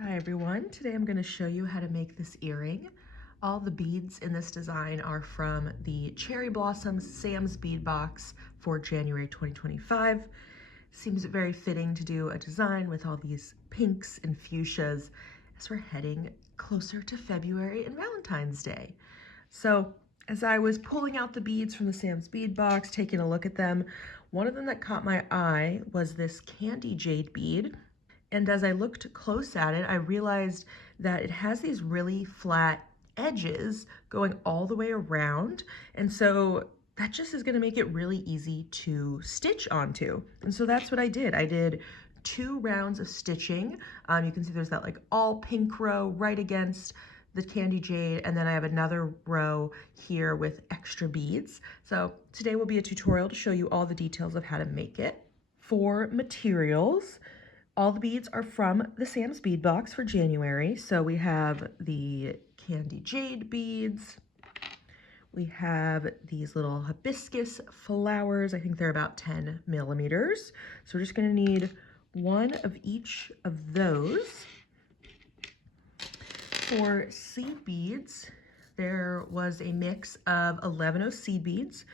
Hi everyone, today I'm going to show you how to make this earring. All the beads in this design are from the Cherry Blossoms Sam's Bead Box for January 2025. Seems very fitting to do a design with all these pinks and fuchsias as we're heading closer to February and Valentine's Day. So as I was pulling out the beads from the Sam's Bead Box, taking a look at them, one of them that caught my eye was this candy jade bead. And as I looked close at it, I realized that it has these really flat edges going all the way around. And so that just is gonna make it really easy to stitch onto. And so that's what I did. I did 2 rounds of stitching. You can see there's that like all pink row right against the candy jade, and then I have another row here with extra beads. So today will be a tutorial to show you all the details of how to make it. For materials, all the beads are from the Sam's Bead Box for January. So we have the candy jade beads. We have these little hibiscus flowers. I think they're about 10 millimeters. So we're just gonna need one of each of those. For seed beads, there was a mix of 11 seed beads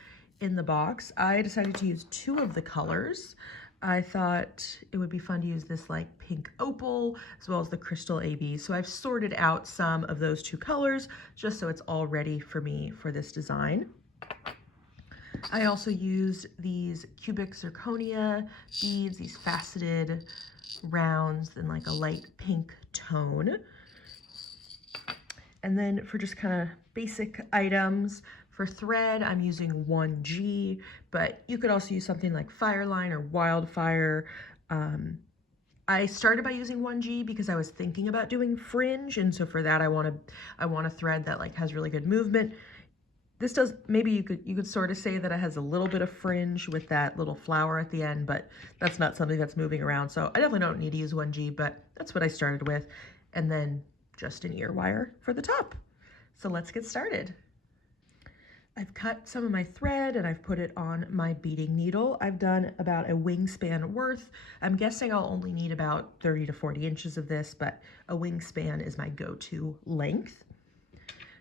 in the box. I decided to use 2 of the colors. I thought it would be fun to use this like pink opal as well as the crystal AB. So I've sorted out some of those 2 colors just so it's all ready for me for this design. I also used these cubic zirconia beads, these faceted rounds in like a light pink tone. And then for just kind of basic items, for thread, I'm using 1G, but you could also use something like Fireline or Wildfire. I started by using 1G because I was thinking about doing fringe, and so for that I want a thread that like has really good movement. This does, maybe you could sort of say that it has a little bit of fringe with that little flower at the end, but that's not something that's moving around, so I definitely don't need to use 1G, but that's what I started with, and then just an ear wire for the top. So let's get started. I've cut some of my thread and I've put it on my beading needle. I've done about a wingspan worth. I'm guessing I'll only need about 30 to 40 inches of this, but a wingspan is my go-to length.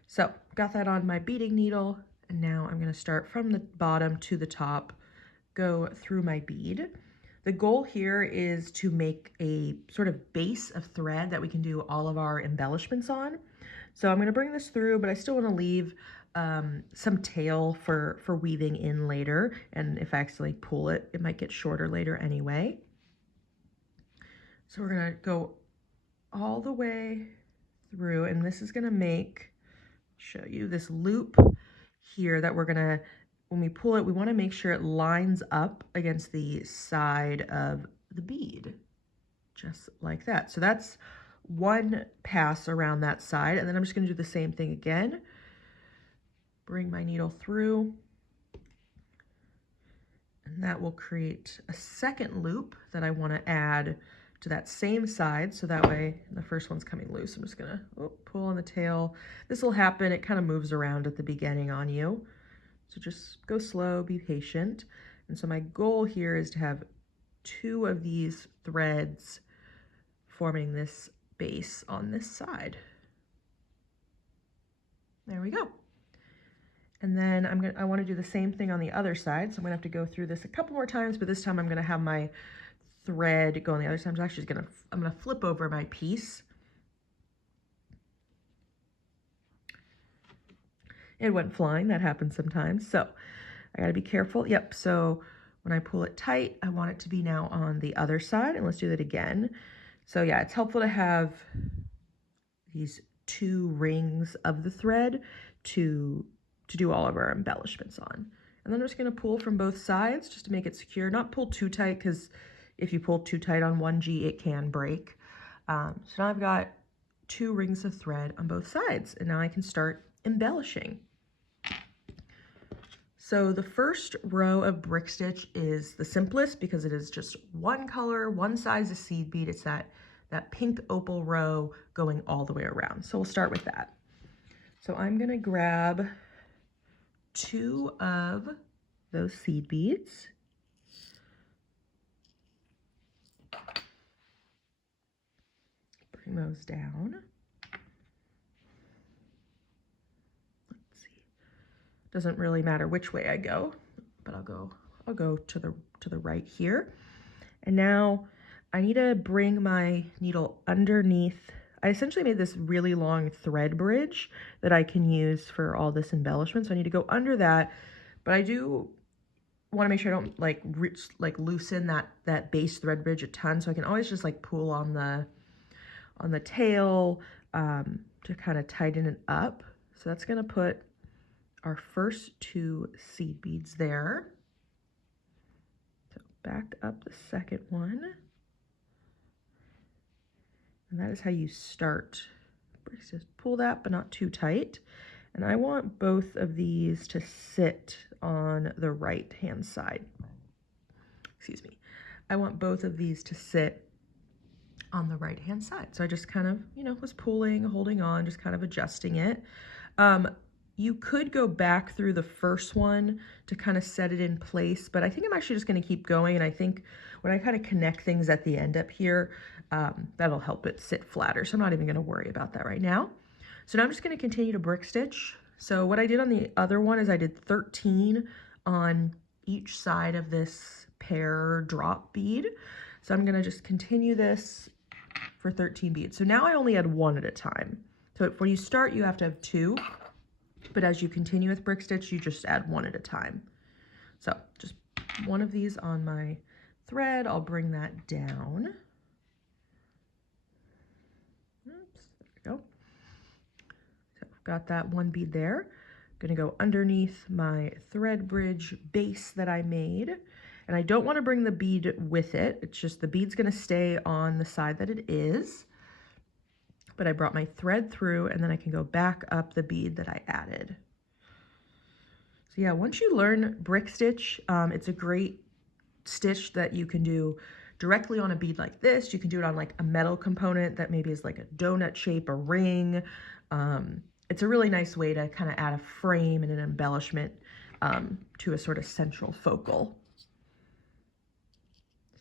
So got that on my beading needle, and now I'm gonna start from the bottom to the top, go through my bead. The goal here is to make a sort of base of thread that we can do all of our embellishments on. So I'm gonna bring this through, but I still wanna leave some tail for weaving in later. And if I accidentally pull it, it might get shorter later anyway. So we're gonna go all the way through, and this is gonna make, show you this loop here that we're gonna, when we pull it, we wanna make sure it lines up against the side of the bead, just like that. So that's one pass around that side, and then I'm just gonna do the same thing again. Bring my needle through, and that will create a second loop that I want to add to that same side, so that way the first one's coming loose. I'm just gonna pull on the tail. This will happen, it kind of moves around at the beginning on you, so just go slow, be patient. And so my goal here is to have 2 of these threads forming this base on this side. There we go. And then I want to do the same thing on the other side. So I'm gonna have to go through this a couple more times, but this time I'm gonna have my thread go on the other side. I'm gonna flip over my piece. It went flying, that happens sometimes. So I gotta be careful. Yep, so when I pull it tight, I want it to be now on the other side, and let's do that again. So yeah, it's helpful to have these 2 rings of the thread to do all of our embellishments on. And then I'm just gonna pull from both sides just to make it secure. Not pull too tight, because if you pull too tight on 1G, it can break. So now I've got 2 rings of thread on both sides, and now I can start embellishing. So the first row of brick stitch is the simplest because it is just 1 color, 1 size of seed bead. It's that pink opal row going all the way around. So we'll start with that. So I'm gonna grab 2 of those seed beads. bring those down. Let's see. Doesn't really matter which way I go, but I'll go to the right here. And now I need to bring my needle underneath. I essentially made this really long thread bridge that I can use for all this embellishment. So I need to go under that, but I do want to make sure I don't like loosen that base thread bridge a ton. So I can always just like pull on the tail to kind of tighten it up. So that's going to put our first 2 seed beads there. So back up the second one. And that is how you start. Just pull that, but not too tight. And I want both of these to sit on the right-hand side. Excuse me. I want both of these to sit on the right-hand side. So I just kind of, you know, was pulling, holding on, just kind of adjusting it. You could go back through the first one to kind of set it in place, but I think I'm actually just going to keep going. And I think when I kind of connect things at the end up here, that'll help it sit flatter. So I'm not even going to worry about that right now. So now I'm just going to continue to brick stitch. So what I did on the other one is I did 13 on each side of this pear drop bead. So I'm going to just continue this for 13 beads. So now I only add 1 at a time. So when you start, you have to have 2. But as you continue with brick stitch, you just add 1 at a time. So just one of these on my thread, I'll bring that down. Oops, there we go. So I've got that 1 bead there. I'm gonna go underneath my thread bridge base that I made. And I don't want to bring the bead with it. It's just the bead's gonna stay on the side that it is. But I brought my thread through, and then I can go back up the bead that I added. So yeah, once you learn brick stitch, it's a great stitch that you can do directly on a bead like this. You can do it on like a metal component that maybe is like a donut shape, a ring. It's a really nice way to kind of add a frame and an embellishment to a sort of central focal.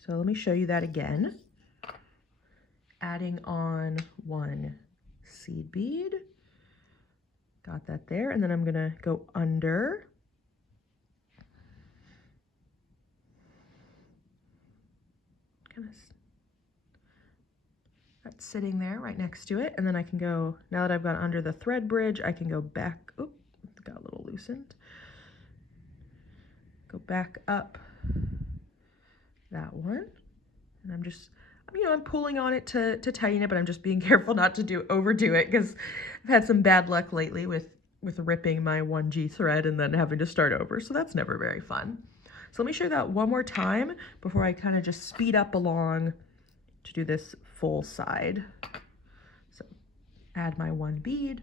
So let me show you that again. Adding on 1 seed bead, got that there, and then I'm gonna go under. That's sitting there right next to it, and then I can go, now that I've got under the thread bridge, I can go back, oh, it got a little loosened. Go back up that one, and I'm just, you know, I'm pulling on it to tighten it, but I'm just being careful not to overdo it, because I've had some bad luck lately with ripping my 1G thread and then having to start over. So that's never very fun. So let me show you that one more time before I kind of just speed up along to do this full side. So add my 1 bead.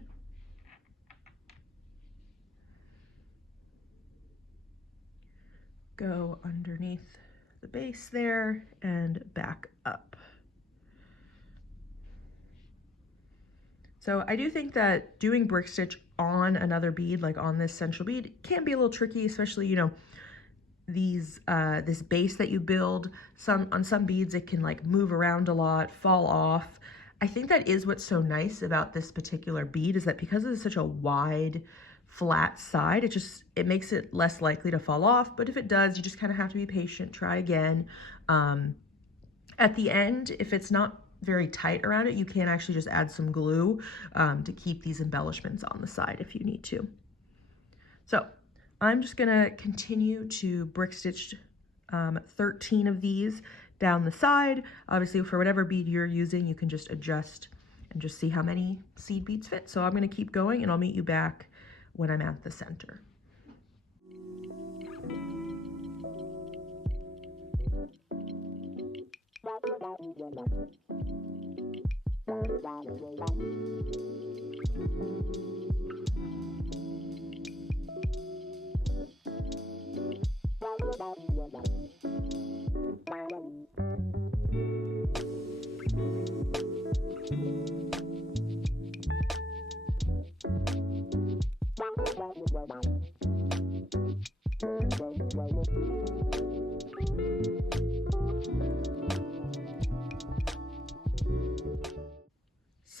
Go underneath the base there and back up. So I do think that doing brick stitch on another bead, like on this central bead, can be a little tricky, especially, you know, these this base that you build. On some beads it can like move around a lot, fall off. I think that is what's so nice about this particular bead, is that because it's such a wide, flat side, it makes it less likely to fall off. But if it does, you just kind of have to be patient, try again. At the end, if it's not very tight around it, you can actually just add some glue to keep these embellishments on the side if you need to. So I'm just gonna continue to brick stitch 13 of these down the side. Obviously, for whatever bead you're using, you can just adjust and just see how many seed beads fit. So I'm gonna keep going, and I'll meet you back when I'm at the center.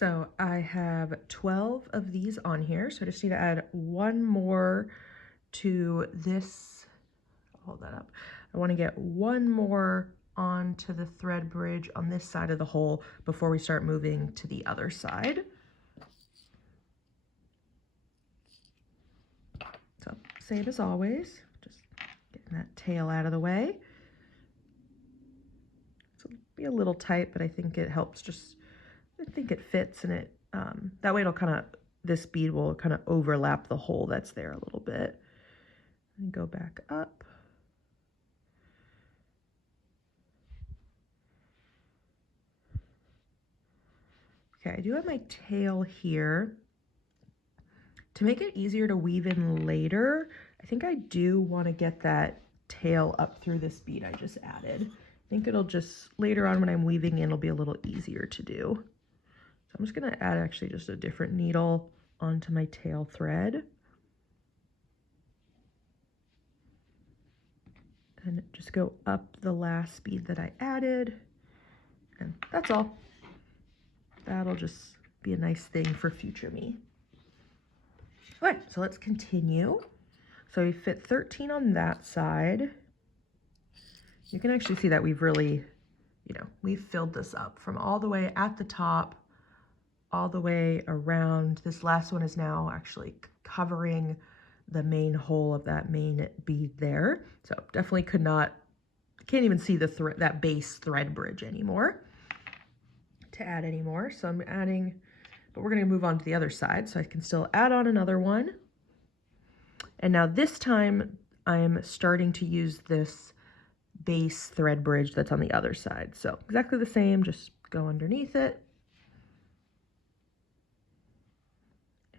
So I have 12 of these on here. So I just need to add one more to this. Hold that up. I want to get one more onto the thread bridge on this side of the hole before we start moving to the other side. So same as always, just getting that tail out of the way. It'll be a little tight, but I think it helps just, I think it fits, and it, that way it'll kind of, this bead will kind of overlap the hole that's there a little bit. And go back up. Okay, I do have my tail here. To make it easier to weave in later, I think I do want to get that tail up through this bead I just added. I think it'll just, later on when I'm weaving in, it'll be a little easier to do. So I'm just going to add actually just a different needle onto my tail thread. And just go up the last bead that I added. And that's all. That'll just be a nice thing for future me. All right, so let's continue. So we fit 13 on that side. You can actually see that we've really, you know, we've filled this up from all the way at the top, all the way around. This last one is now actually covering the main hole of that main bead there. So definitely can't even see the that base thread bridge anymore to add any more. So I'm adding, but we're going to move on to the other side, so I can still add on another one. And now this time I'm starting to use this base thread bridge that's on the other side. So exactly the same, just go underneath it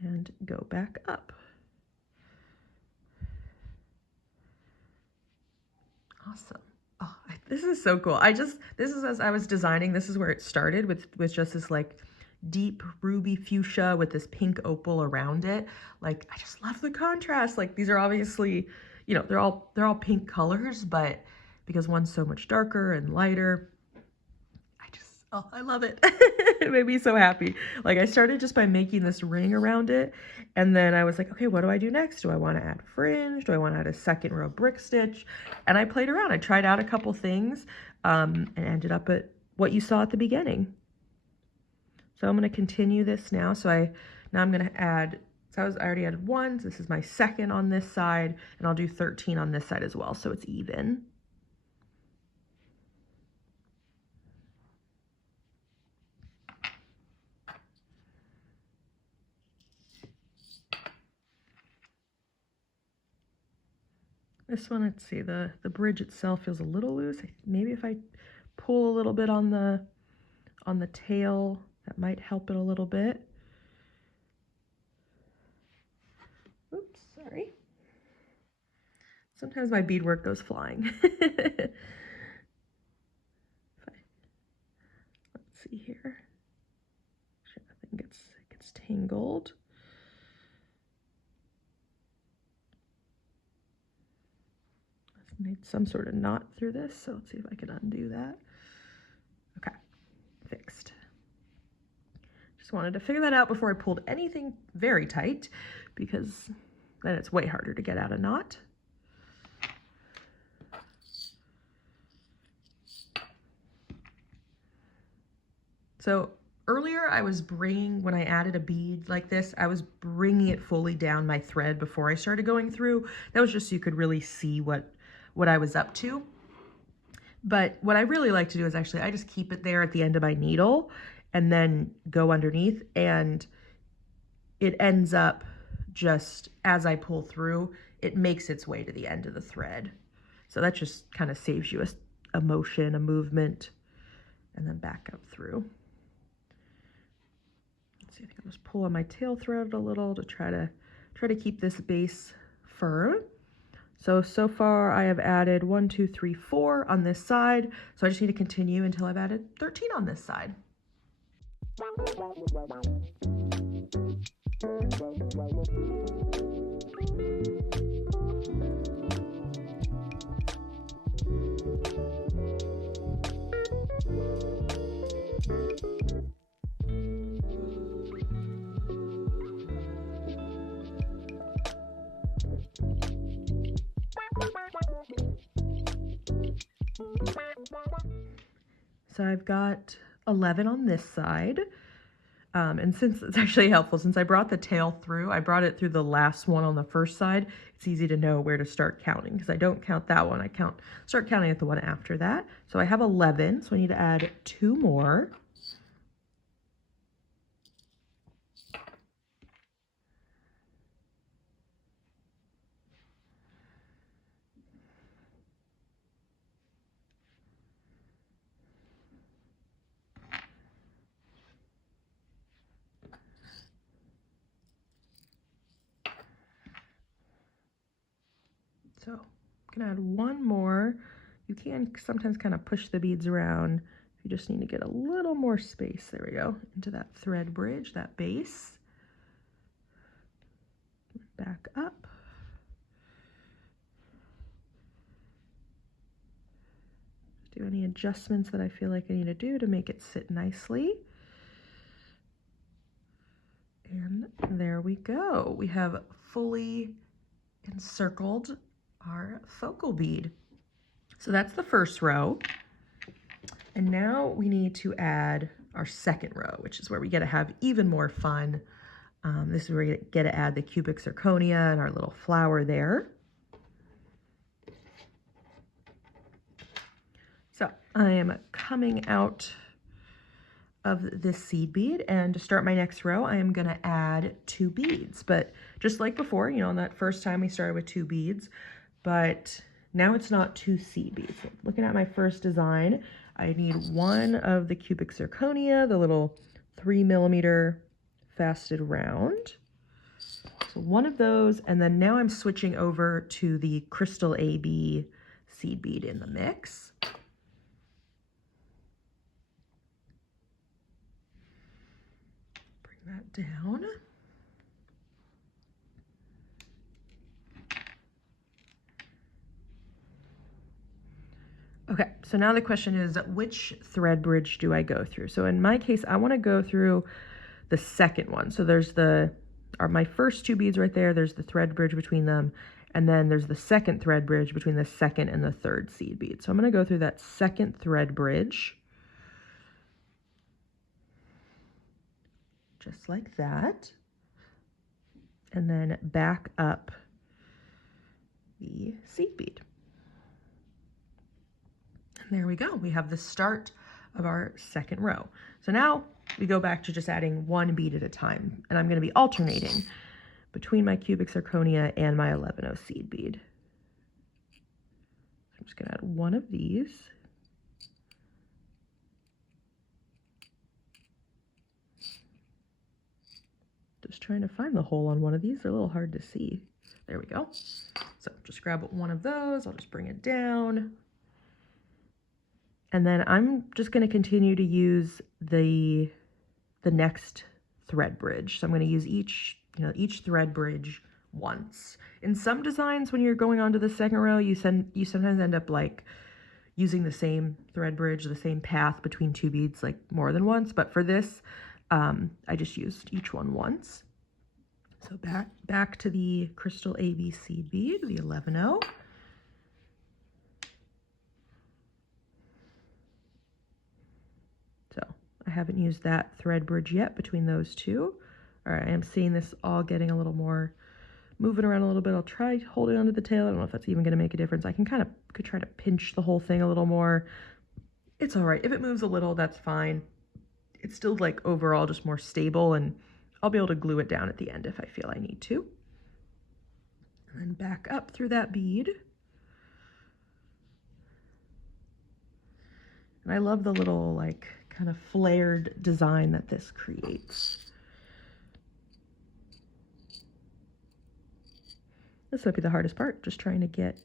and go back up. Awesome. Oh, this is so cool. This is as I was designing, this is where it started with just this like deep ruby fuchsia with this pink opal around it. Like, I just love the contrast. Like, these are obviously, you know, they're all pink colors, but because one's so much darker and lighter, oh, I love it. It made me so happy. Like, I started just by making this ring around it, and then I was like, okay, what do I do next? Do I want to add fringe? Do I want to add a second row brick stitch? And I played around. I tried out a couple things, and ended up at what you saw at the beginning. So I'm going to continue this now. Now I'm going to add, I already added one, so this is my second on this side, and I'll do 13 on this side as well, so it's even. This one, let's see, the bridge itself feels a little loose. Maybe if I pull a little bit on the tail, that might help it a little bit. Oops, sorry. Sometimes my beadwork goes flying. Let's see here. I think it gets tangled. Made some sort of knot through this, so let's see if I can undo that. Okay, fixed. Just wanted to figure that out before I pulled anything very tight, because then it's way harder to get out a knot. So earlier when I added a bead like this, I was bringing it fully down my thread before I started going through. That was just so you could really see what I was up to. But what I really like to do is actually, I just keep it there at the end of my needle and then go underneath, and it ends up just as I pull through, it makes its way to the end of the thread. So that just kind of saves you a motion, a movement, and then back up through. Let's see, I think I'll just pull on my tail thread a little to try to keep this base firm. So far I have added 1, 2, 3, 4 on this side. So I just need to continue until I've added 13 on this side. So I've got 11 on this side. And since it's actually helpful, since I brought the tail through, I brought it through the last one on the first side. It's easy to know where to start counting because I don't count that one. I start counting at the one after that. So I have 11, so I need to add 2 more. So I'm gonna add 1 more. You can sometimes kind of push the beads around. You just need to get a little more space. There we go, into that thread bridge, that base. Back up. Do any adjustments that I feel like I need to do to make it sit nicely. And there we go. We have fully encircled our focal bead. So that's the first row. And now we need to add our second row, which is where we get to have even more fun. This is where we get to add the cubic zirconia and our little flower there. So I am coming out of this seed bead, and to start my next row, I am gonna add 2 beads. But just like before, you know, on that first time we started with 2 beads, but now it's not 2 seed beads. So looking at my first design, I need 1 of the cubic zirconia, the little 3mm faceted round. So 1 of those, and then now I'm switching over to the crystal AB seed bead in the mix. Bring that down. Okay, so now the question is, which thread bridge do I go through? So in my case, I want to go through the second one. So there's my first 2 beads right there. There's the thread bridge between them. And then there's the second thread bridge between the second and the third seed bead. So I'm going to go through that second thread bridge. Just like that. And then back up the seed bead. And there we go. We have the start of our second row. So now we go back to just adding 1 bead at a time. And I'm going to be alternating between my cubic zirconia and my 11-0 seed bead. I'm just going to add 1 of these. Just trying to find the hole on one of these. They're a little hard to see. There we go. So just grab 1 of those. I'll just bring it down. And then I'm just going to continue to use the next thread bridge. So I'm going to use each thread bridge once. In some designs, when you're going on to the second row, you sometimes end up like using the same thread bridge, the same path between 2 beads, like more than once. But for this, I just used each one once. So back to the crystal AB seed bead, the 11-0. So I haven't used that thread bridge yet between those 2. All right, I am seeing this all getting a little more, moving around a little bit. I'll try holding onto the tail. I don't know if that's even going to make a difference. I can could try to pinch the whole thing a little more. It's all right. If it moves a little, that's fine. It's still like overall just more stable, and I'll be able to glue it down at the end if I feel I need to. And then back up through that bead. And I love the little like kind of flared design that this creates. This might be the hardest part, just trying to get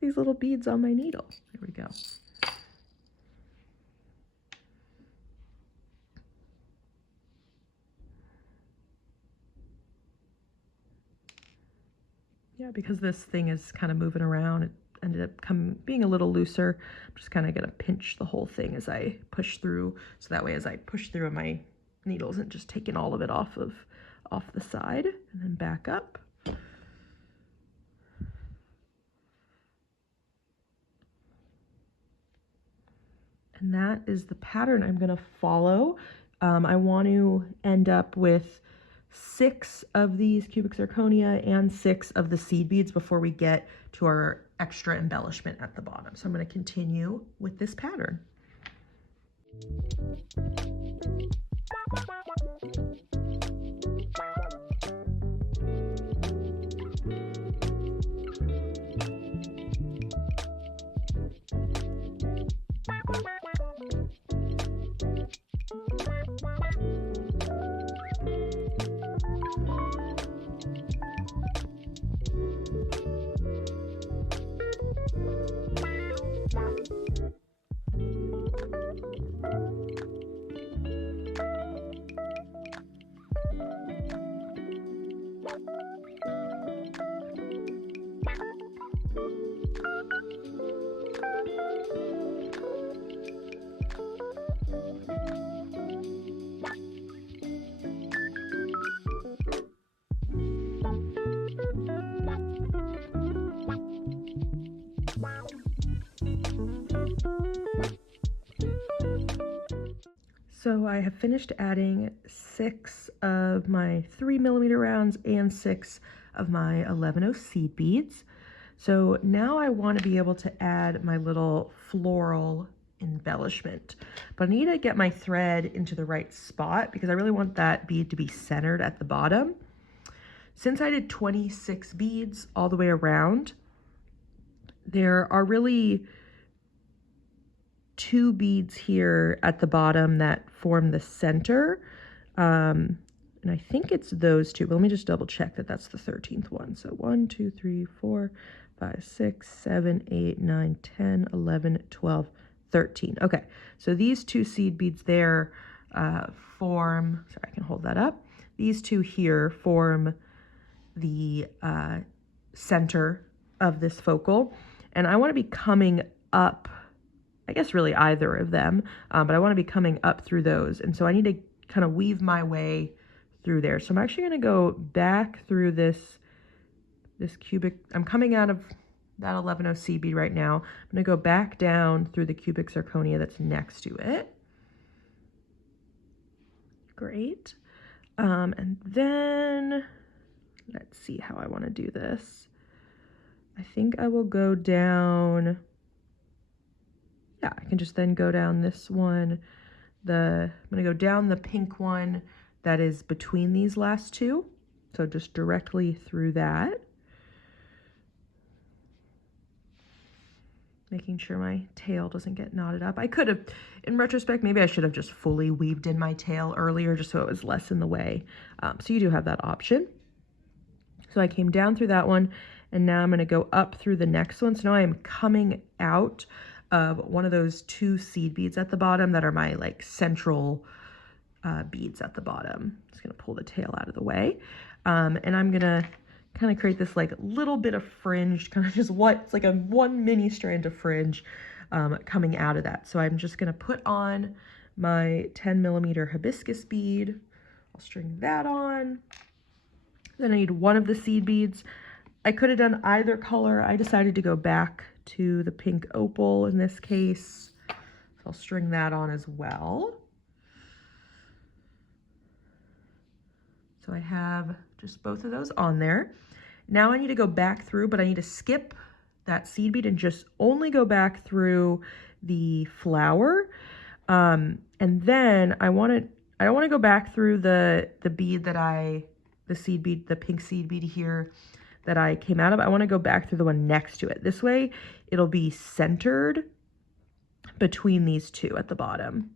these little beads on my needle. There we go. Yeah, because this thing is kind of moving around, it ended up being a little looser. I'm just kind of going to pinch the whole thing as I push through, so that way as I push through my needle isn't just taking all of it off the side, and then back up. And that is the pattern I'm gonna follow. I want to end up with 6 of these cubic zirconia and 6 of the seed beads before we get to our extra embellishment at the bottom. So I'm going to continue with this pattern. So I have finished adding 6 of my 3mm rounds and 6 of my 11/0 seed beads. So now I want to be able to add my little floral embellishment, but I need to get my thread into the right spot because I really want that bead to be centered at the bottom. Since I did 26 beads all the way around, there are really 2 beads here at the bottom that form the center. And I think it's those 2, but let me just double check that that's the 13th one. So 1, 2, 3, 4, 5, 6, 7, 8, 9, 10, 11, 12, 13. Okay, so these 2 seed beads there form, sorry, I can hold that up. These 2 here form the center of this focal. And I want to be coming up, I guess really either of them, but I want to be coming up through those. And so I need to kind of weave my way through there. So I'm actually going to go back through this cubic. I'm coming out of that 11/0 seed bead right now. I'm going to go back down through the cubic zirconia that's next to it. Great. And then let's see how I want to do this. I think I will go down. Yeah, I can just then go down this one. I'm gonna go down the pink one that is between these last 2. So just directly through that. Making sure my tail doesn't get knotted up. I could have, in retrospect, maybe I should have just fully weaved in my tail earlier just so it was less in the way. So you do have that option. So I came down through that one, and now I'm gonna go up through the next one. So now I am coming out of one of those 2 seed beads at the bottom that are my like central beads at the bottom. Just gonna pull the tail out of the way. And I'm gonna kind of create this like little bit of fringe, kind of just it's like a 1 mini strand of fringe coming out of that. So I'm just gonna put on my 10mm hibiscus bead. I'll string that on. Then I need 1 of the seed beads. I could have done either color. I decided to go back to the pink opal in this case. So I'll string that on as well. So I have just both of those on there. Now I need to go back through, but I need to skip that seed bead and just only go back through the flower. And then I don't want to go back through the bead that the seed bead, the pink seed bead here that I came out of. I want to go back through the one next to it. This way it'll be centered between these 2 at the bottom.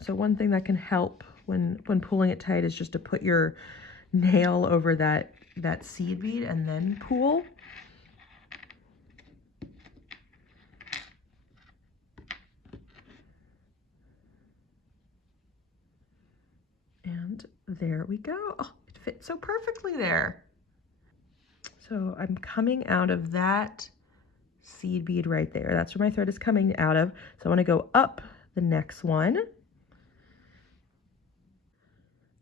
So one thing that can help when pulling it tight is just to put your nail over that seed bead and then pull. And there we go. Oh, it fits so perfectly there. So I'm coming out of that seed bead right there. That's where my thread is coming out of. So I want to go up the next one.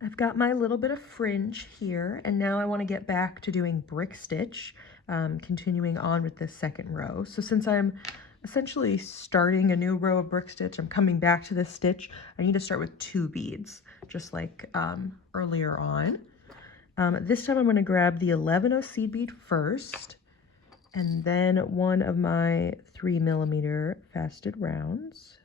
I've got my little bit of fringe here, and now I want to get back to doing brick stitch, continuing on with this second row. So since I'm essentially starting a new row of brick stitch, I'm coming back to this stitch, I need to start with 2 beads, just like earlier on. This time I'm going to grab the 11/0 seed bead first, and then one of my 3mm faceted rounds.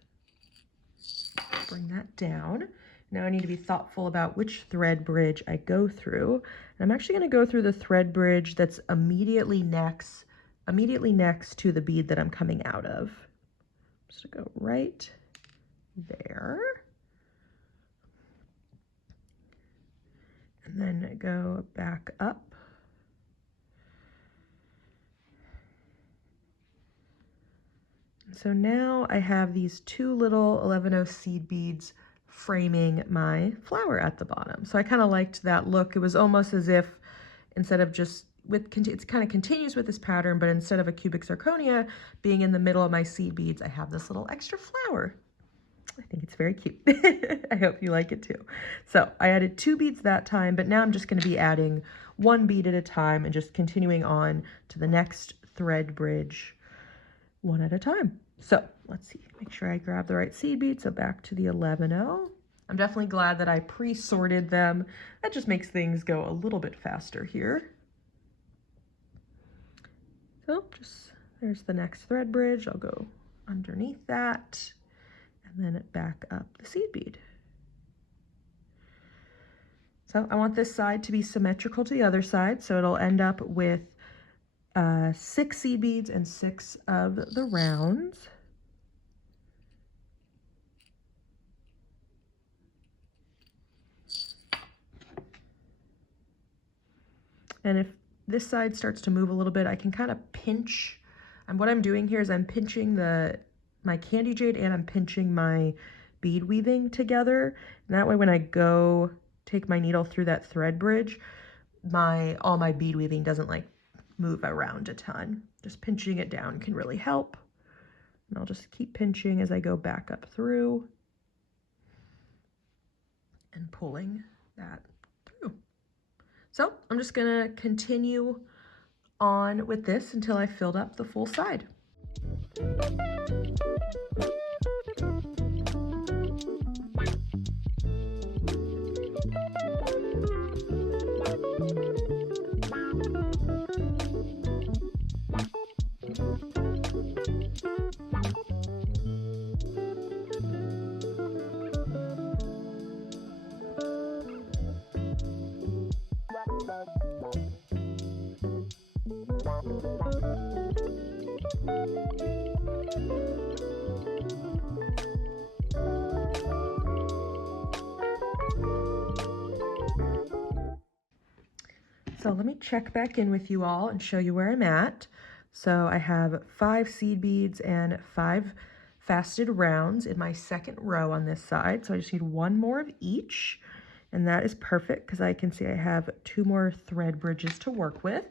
Bring that down. Now I need to be thoughtful about which thread bridge I go through. And I'm actually going to go through the thread bridge that's immediately next to the bead that I'm coming out of. Just going to go right there. And then go back up. So now I have these 2 little 11/0 seed beads framing my flower at the bottom. So I kind of liked that look. It was almost as if instead of just it kind of continues with this pattern, but instead of a cubic zirconia being in the middle of my seed beads, I have this little extra flower. I think it's very cute. I hope you like it too. So I added 2 beads that time, but now I'm just going to be adding 1 bead at a time and just continuing on to the next thread bridge one at a time. So let's see, make sure I grab the right seed bead. So back to the 11/0. I'm definitely glad that I pre-sorted them. That just makes things go a little bit faster here. So there's the next thread bridge. I'll go underneath that and then back up the seed bead. So I want this side to be symmetrical to the other side, so it'll end up with 6 seed beads and 6 of the rounds. And if this side starts to move a little bit, I can kind of pinch. And what I'm doing here is I'm pinching my candy jade and I'm pinching my bead weaving together. And that way when I go take my needle through that thread bridge, all my bead weaving doesn't like move around a ton. Just pinching it down can really help. And I'll just keep pinching as I go back up through and pulling that through. So I'm just gonna continue on with this until I filled up the full side. So let me check back in with you all and show you where I'm at. So I have 5 seed beads and 5 faceted rounds in my second row on this side. So I just need 1 more of each, and that is perfect because I can see I have 2 more thread bridges to work with.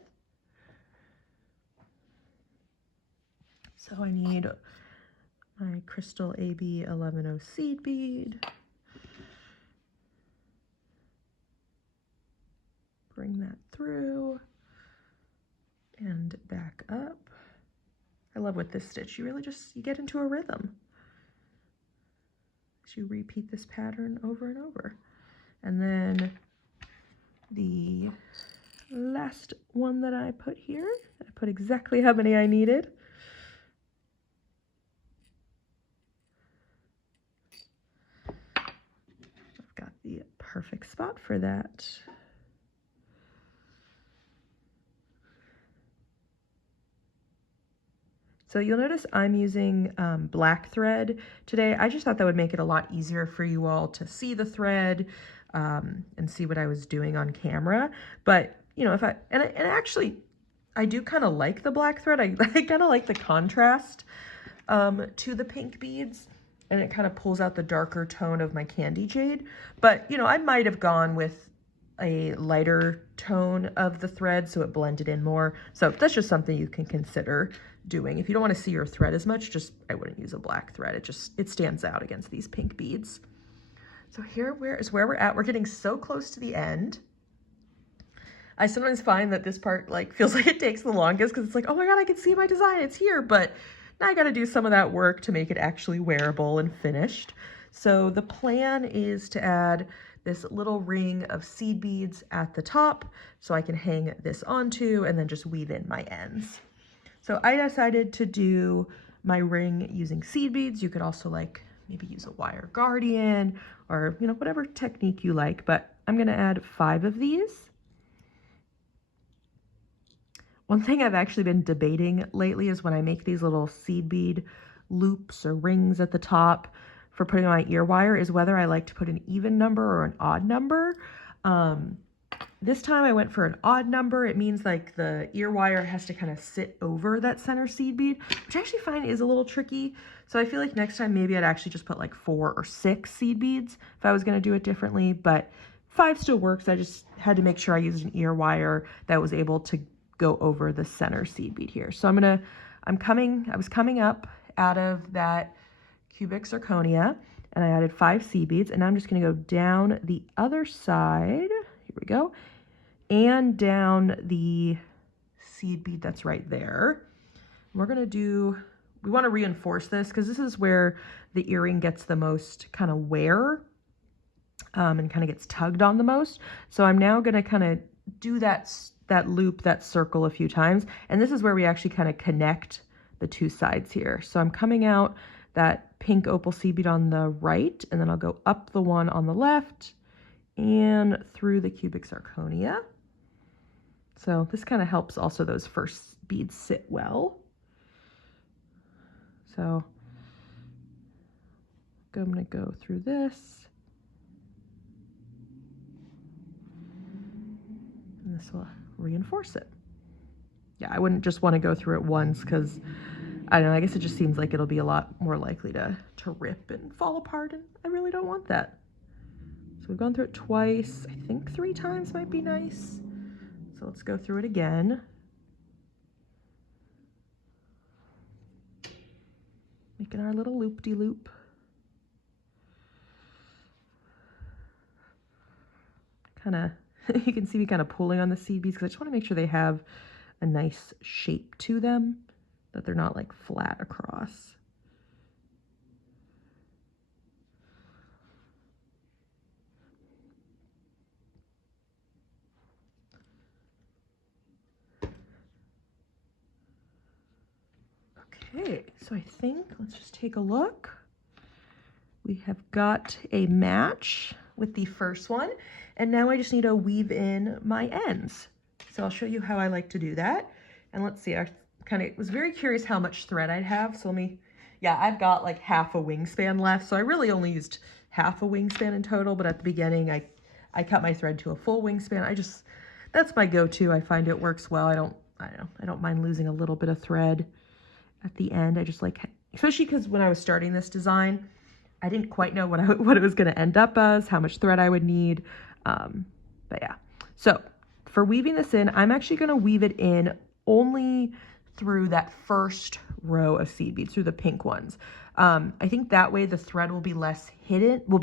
So I need my crystal AB 11/0 seed bead. Bring that through and back up. I love with this stitch, you really you get into a rhythm as you repeat this pattern over and over. And then the last one that I put here, I put exactly how many I needed. I've got the perfect spot for that. So you'll notice I'm using black thread today. I just thought that would make it a lot easier for you all to see the thread and see what I was doing on camera. But, you know, actually, I do kind of like the black thread. I kind of like the contrast to the pink beads, and it kind of pulls out the darker tone of my candy jade. But, you know, I might have gone with a lighter tone of the thread so it blended in more. So that's just something you can consider doing. If you don't want to see your thread as much, I wouldn't use a black thread. It stands out against these pink beads. So here is where we're at. We're getting so close to the end. I sometimes find that this part like feels like it takes the longest because it's like, oh my God, I can see my design, it's here. But now I got to do some of that work to make it actually wearable and finished. So the plan is to add this little ring of seed beads at the top so I can hang this onto and then just weave in my ends. So I decided to do my ring using seed beads. You could also like maybe use a wire guardian or, you know, whatever technique you like, but I'm going to add 5 of these. One thing I've actually been debating lately is when I make these little seed bead loops or rings at the top for putting on my ear wire is whether I like to put an even number or an odd number. This time I went for an odd number. It means like the ear wire has to kind of sit over that center seed bead, which I actually find is a little tricky. So I feel like next time maybe I'd actually just put like 4 or 6 seed beads if I was going to do it differently, but 5 still works. I just had to make sure I used an ear wire that was able to go over the center seed bead here. So I was coming up out of that cubic zirconia and I added 5 seed beads, and now I'm just going to go down the other side. Here we go. And down the seed bead that's right there. We're going to we want to reinforce this because this is where the earring gets the most kind of wear and kind of gets tugged on the most. So I'm now going to kind of do that loop, that circle a few times. And this is where we actually kind of connect the 2 sides here. So I'm coming out that pink opal seed bead on the right, and then I'll go up the one on the left and through the cubic zirconia. So this kind of helps also those first beads sit well. So I'm going to go through this. And this will reinforce it. Yeah, I wouldn't just want to go through it once because, I don't know, I guess it just seems like it'll be a lot more likely to rip and fall apart, and I really don't want that. So we've gone through it twice. I think 3 times might be nice. So let's go through it again. Making our little loop-de-loop. Kind of, you can see me kind of pulling on the seed beads because I just want to make sure they have a nice shape to them, that they're not like flat across. Okay, so I think, let's just take a look. We have got a match with the first one, and now I just need to weave in my ends. So I'll show you how I like to do that. And let's see, I kind of was very curious how much thread I'd have. So I've got like half a wingspan left. So I really only used half a wingspan in total, but at the beginning I cut my thread to a full wingspan. That's my go-to. I find it works well. I don't mind losing a little bit of thread at the end. I just like, especially because when I was starting this design, I didn't quite know what it was going to end up as, how much thread I would need. But yeah, so for weaving this in, I'm actually going to weave it in only through that first row of seed beads, through the pink ones. I think that way the thread will be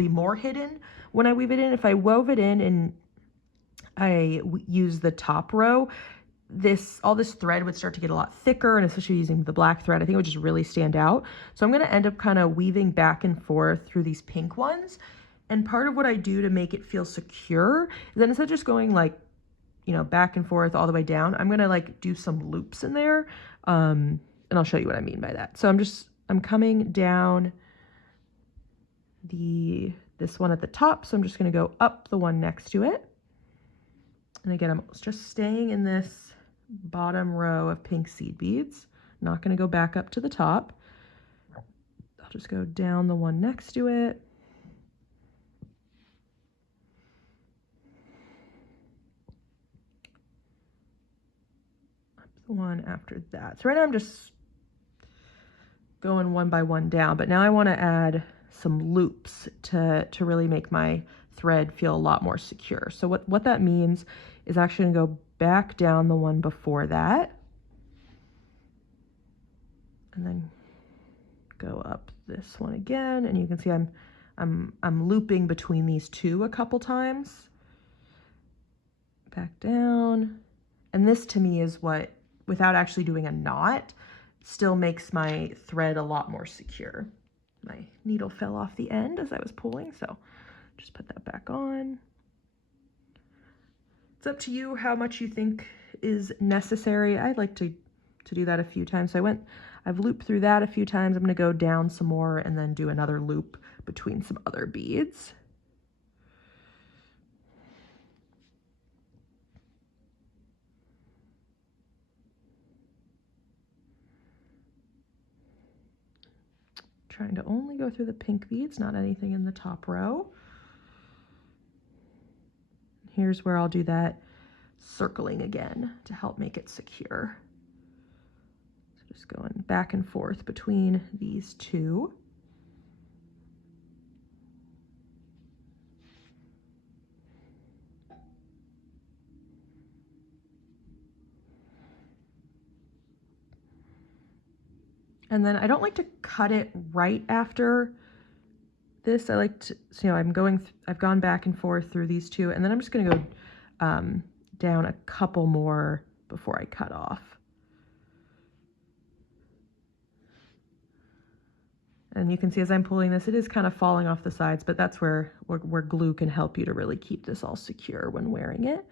more hidden when I weave it in. If I wove it in and I use the top row, all this thread would start to get a lot thicker, and especially using the black thread, I think it would just really stand out. So I'm going to end up kind of weaving back and forth through these pink ones. And part of what I do to make it feel secure is that instead of just going like, back and forth all the way down, I'm going to like do some loops in there. And I'll show you what I mean by that. So I'm coming down this one at the top. So I'm just going to go up the one next to it. And again, I'm just staying in this bottom row of pink seed beads. Not going to go back up to the top. I'll just go down the one next to it. Up the one after that. So right now I'm just going one by one down, but now I want to add some loops to really make my thread feel a lot more secure. So what that means is actually going to go back down the one before that and then go up this one again, and you can see I'm I'm looping between these two a couple times. Back down. And this to me is what, without actually doing a knot, still makes my thread a lot more secure. My needle fell off the end as I was pulling, so just put that back on. It's up to you how much you think is necessary. I like to do that a few times. So I've looped through that a few times. I'm going to go down some more and then do another loop between some other beads. Trying to only go through the pink beads, not anything in the top row. Here's where I'll do that circling again to help make it secure. So just going back and forth between these two. And then I don't like to cut it right after this. I like to, so, you know, I've gone back and forth through these two, and then I'm just going to go down a couple more before I cut off. And you can see as I'm pulling this, it is kind of falling off the sides, but that's where glue can help you to really keep this all secure when wearing it.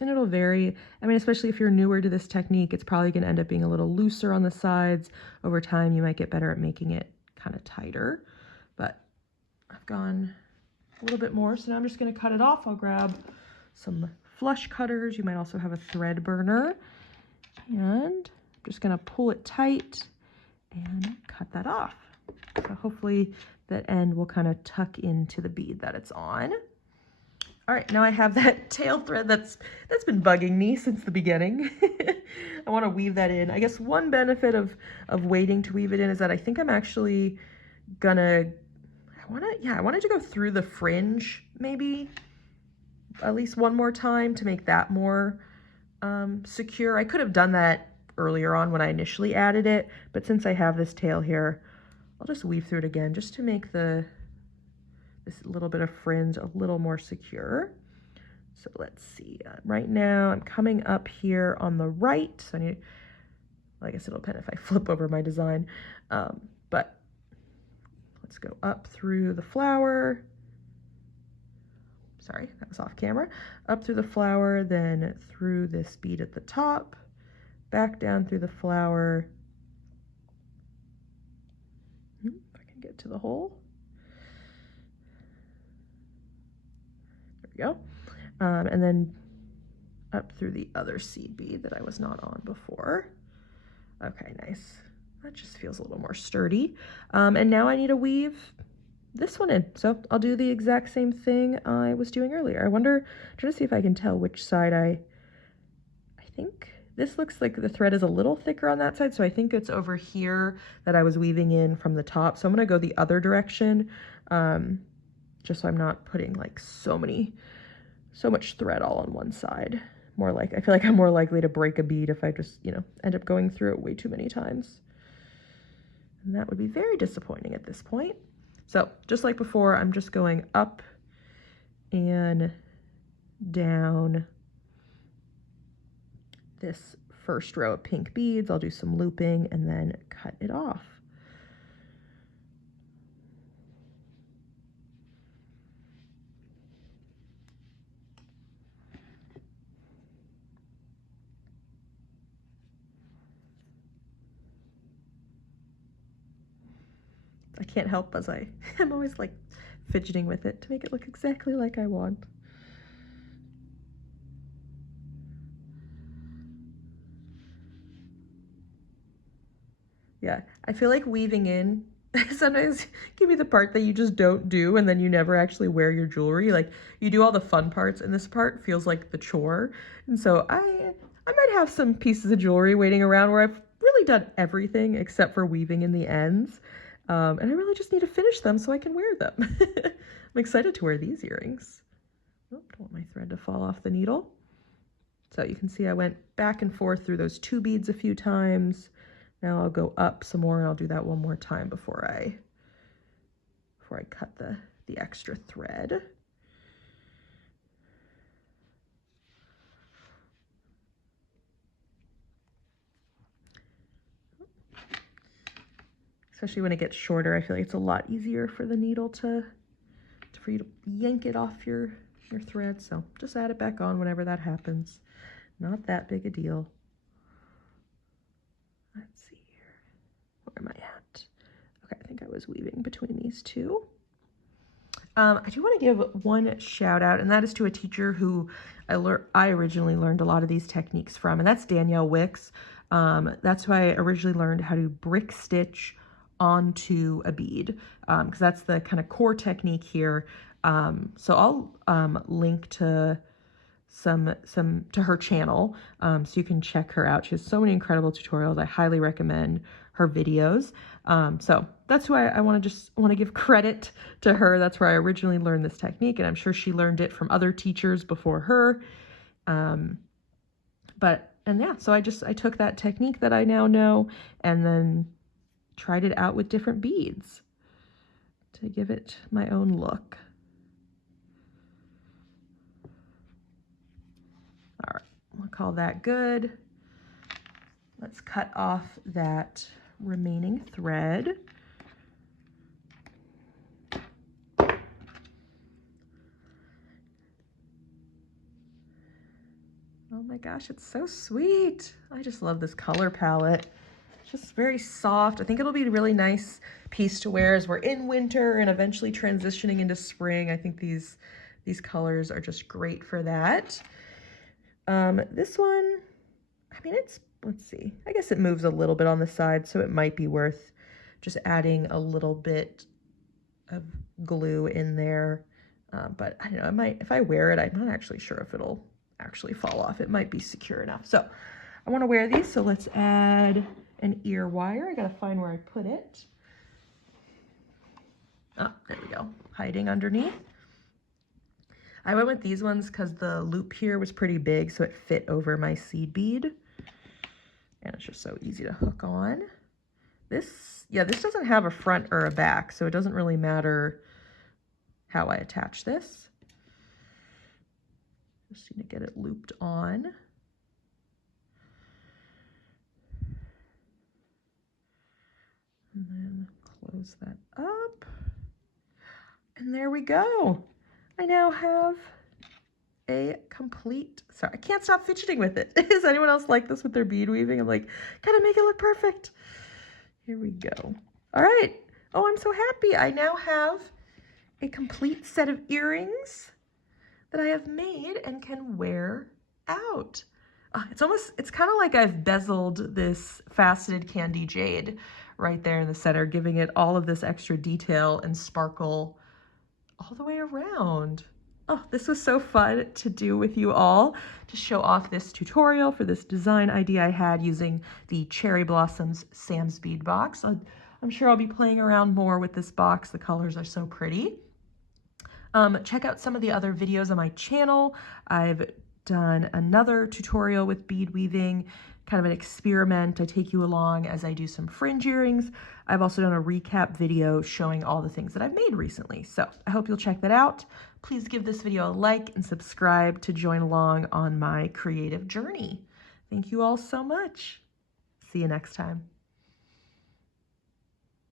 And it'll vary. I mean, especially if you're newer to this technique, it's probably going to end up being a little looser on the sides. Over time, you might get better at making it kind of tighter. But I've gone a little bit more, so now I'm just going to cut it off. I'll grab some flush cutters. You might also have a thread burner. And I'm just going to pull it tight and cut that off. So hopefully that end will kind of tuck into the bead that it's on. All right, now I have that tail thread that's been bugging me since the beginning. I want to weave that in. I guess one benefit of waiting to weave it in is that I think I'm actually gonna, I wanted to go through the fringe maybe at least one more time to make that more secure. I could have done that earlier on when I initially added it, but since I have this tail here, I'll just weave through it again just to make this little bit of fringe a little more secure. So let's see, right now I'm coming up here on the right. So well, I guess it'll depend if I flip over my design, but let's go up through the flower. Sorry, that was off camera. Up through the flower, then through this bead at the top, back down through the flower. If I can get to the hole. There we go. And then up through the other seed bead that I was not on before. Okay, nice. That just feels a little more sturdy. And now I need to weave this one in. So I'll do the exact same thing I was doing earlier. I'm trying to see if I can tell which side I think this looks like the thread is a little thicker on that side. So I think it's over here that I was weaving in from the top. So I'm going to go the other direction, just so I'm not putting like so much thread all on one side. More like, I feel like I'm more likely to break a bead if I just, end up going through it way too many times. And that would be very disappointing at this point. So just like before, I'm just going up and down this first row of pink beads. I'll do some looping and then cut it off. I can't help as I'm always like fidgeting with it to make it look exactly like I want. Yeah, I feel like weaving in sometimes give me the part that you just don't do and then you never actually wear your jewelry. Like you do all the fun parts and this part feels like the chore. And so I might have some pieces of jewelry waiting around where I've really done everything except for weaving in the ends. And I really just need to finish them so I can wear them. I'm excited to wear these earrings. Oh, don't want my thread to fall off the needle. So you can see I went back and forth through those 2 beads a few times. Now I'll go up some more, and I'll do that one more time before I cut the extra thread. Especially when it gets shorter, I feel like it's a lot easier for the needle for you to yank it off your thread. So just add it back on whenever that happens. Not that big a deal. Let's see here. Where am I at? Okay, I think I was weaving between these 2. I do want to give one shout out, and that is to a teacher who I originally learned a lot of these techniques from, and that's Danielle Wicks. That's who I originally learned how to brick stitch onto a bead, because that's the kind of core technique here. So I'll link to to her channel, so you can check her out. She has so many incredible tutorials. I highly recommend her videos. So that's why I want to give credit to her. That's where I originally learned this technique, and I'm sure she learned it from other teachers before her. Yeah, so I took that technique that I now know and then tried it out with different beads to give it my own look. All right, we'll call that good. Let's cut off that remaining thread. Oh my gosh, it's so sweet. I just love this color palette. It's just very soft. I think it'll be a really nice piece to wear as we're in winter and eventually transitioning into spring. I think these colors are just great for that. This one, I mean, let's see. I guess it moves a little bit on the side, so it might be worth just adding a little bit of glue in there. But I don't know, if I wear it, I'm not actually sure if it'll actually fall off. It might be secure enough. So I want to wear these, so let's add an ear wire. I gotta find where I put it. Oh, there we go, hiding underneath. I went with these ones because the loop here was pretty big, so it fit over my seed bead. And it's just so easy to hook on. This doesn't have a front or a back, so it doesn't really matter how I attach this. Just need to get it looped on. And then close that up. And there we go. I now have a complete, sorry, I can't stop fidgeting with it. Does anyone else like this with their bead weaving? I'm like, gotta make it look perfect. Here we go. All right. Oh, I'm so happy. I now have a complete set of earrings that I have made and can wear out. It's kind of like I've bezeled this faceted candy jade right there in the center, giving it all of this extra detail and sparkle all the way around. Oh, this was so fun to do with you all, to show off this tutorial for this design idea I had using the Cherry Blossoms Sam's Bead box. I'm sure I'll be playing around more with this box. The colors are so pretty. Check out some of the other videos on my channel. I've done another tutorial with bead weaving, kind of an experiment. I take you along as I do some fringe earrings. I've also done a recap video showing all the things that I've made recently. So I hope you'll check that out. Please give this video a like and subscribe to join along on my creative journey. Thank you all so much. See you next time.